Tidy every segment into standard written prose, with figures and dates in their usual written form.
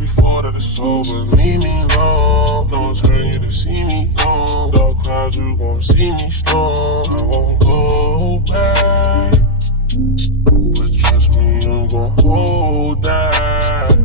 you before that it's over. Leave me alone. No one's hurting you to see me gone. Dark clouds, you gon' see me storm. I won't go back. But trust me, you gon' hold that.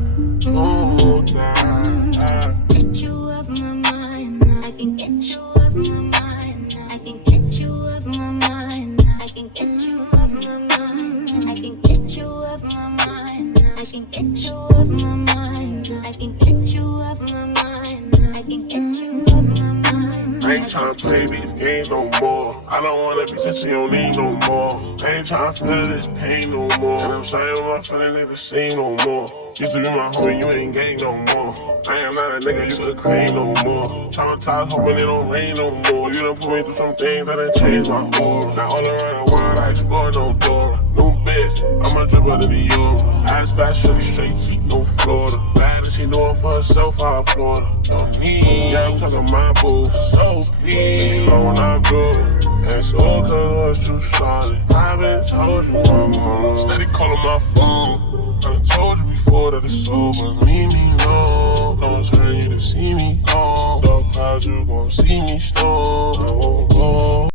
Hold that. Get you up my mind. I can get you up my mind. I can get you up my mind. I can get you up my mind. I can get you up my mind. I can get you up my mind. I can get you up my mind. I can get you up my mind. I ain't tryna play these games no more. I don't wanna be since you don't need no more. I ain't tryna feel this pain no more. And I'm sorry when my feelings ain't the same no more. Used to be my homie, you ain't gang no more. I am not a nigga you could claim no more. Traumatized, hoping it don't rain no more. You done put me through some things that done changed my aura. Now all around the world I explore no door. New bitch, I'm a dribble to the euro. Ass fat, shorty straight, keep no Florida. Bad as she doing for herself, I applaud her. Don't need, yeah, I'm talking my boo. So please, know when I go. And so cause I was too solid. I been told you, mama. Steady calling my phone. I done told you before that it's over. Leave me alone. No one's hurting you to see me gone. Dark clouds, you gon' see me storm. I won't go.